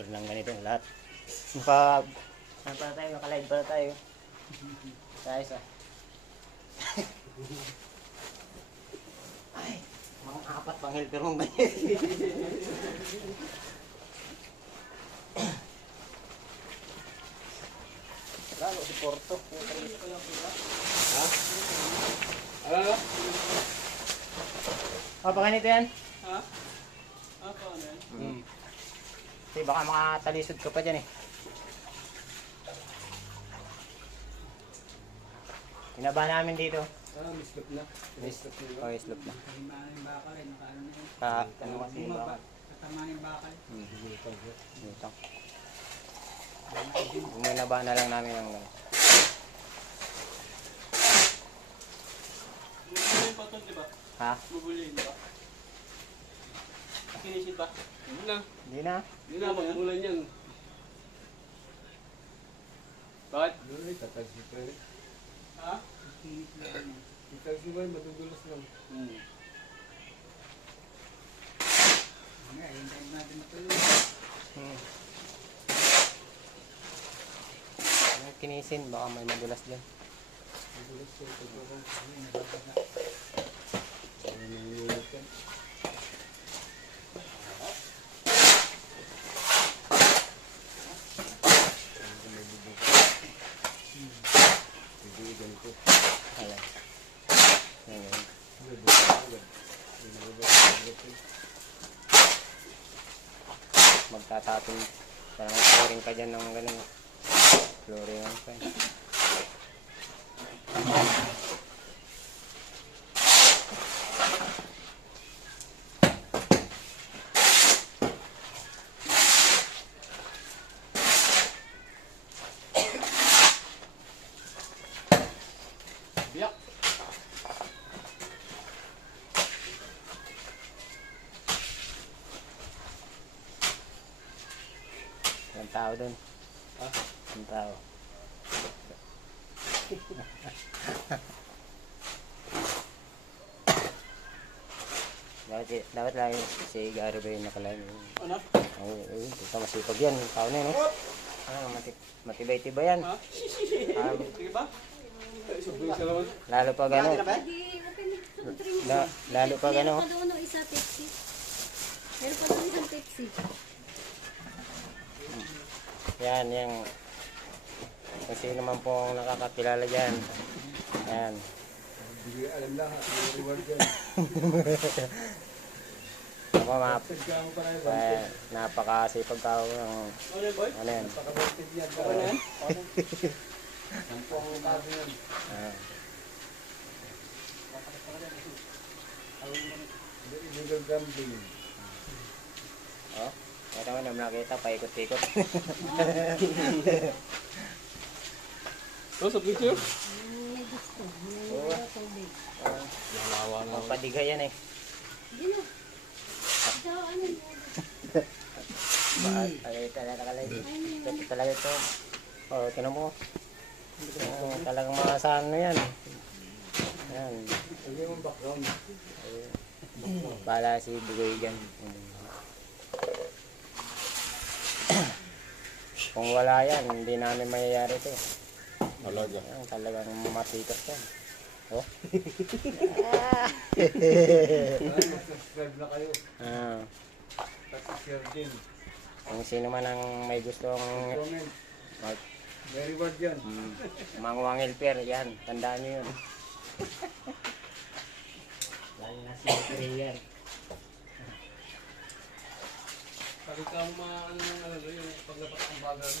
Pero ng ganito lahat. Saan pala tayo? Naka-live pala tayo. Sa isa. Ay, mga apat pang helper mong ganyan. Lalo si Porto. Ha? Ano? Papakanito yan? Ha? Apa ano yan? Kasi baka makatalisod ka pa dyan eh. Tinaba namin dito. Mislop na. Oh, slope na. Kahimanin bakal eh, nakaano na yun. Ano kasi yung baka? Katamanin bakal. Dito. Uminaba na lang namin ang gano'n. Bubulin pa ito, di ba? Ha? Bubulin ba? Finish it ba? Hindi na. Hindi na. Hindi na, magbulan yan. Bakit? Ha? Kinis na yun. Madudulas lang. Mamaya, hintayin natin matuloy. Kinisin, baka may madulas dyan. Ayan. Ayan. Magtatapin. Parang flooring ka dyan ng gano'n. Flooring ang pa. Biyak! Ang tao dun. Ha? Ang tao. dapat lang si Gary ba yung nakalain. Ano? Ay, ito masipag yan. Tao na yun. Matibay-tibay yan. Ha? Sige ba? Subay sa naman. Lalo pag ano. Lalo pag ano. Meron pa doon ng isa taxi. Meron pa doon isang taxi. Yan, yung kung sino man pong nakakakilala dyan. Yan. Hindi ko alam lahat. May reward yan. Ako Tagka mo pa na yun. napakasipag tao ng Ano yan, boy? ano yan. Napaka-volted yan. Ano yan? Sampo ang kaso yan. Ah, Illegal gambling. oh, ito mo naman nakita, paikot-ikot. Oh, sa picture? May gusto. May Oo. tubig. Nalawa Magpadiga yan eh. Hindi na. Ito, ano yun? Ito talaga ito. Oh, tinan mo. Talagang maasahan na yan. Yan. Hindi mong background. Bala si Bugoy dyan. Kung wala yan, hindi namin mayayari ito. Talaga. Yan, talagang matikas yan. Oh. Subscribe na kayo. Ah, Tapos share din. kung sino man ang may gustong Comment. mag- May reward yan. manguwang helper, yan. Tandaan nyo yun. Lalo na si Prayer. Pag ikaw ano yung paglapat ng bagal.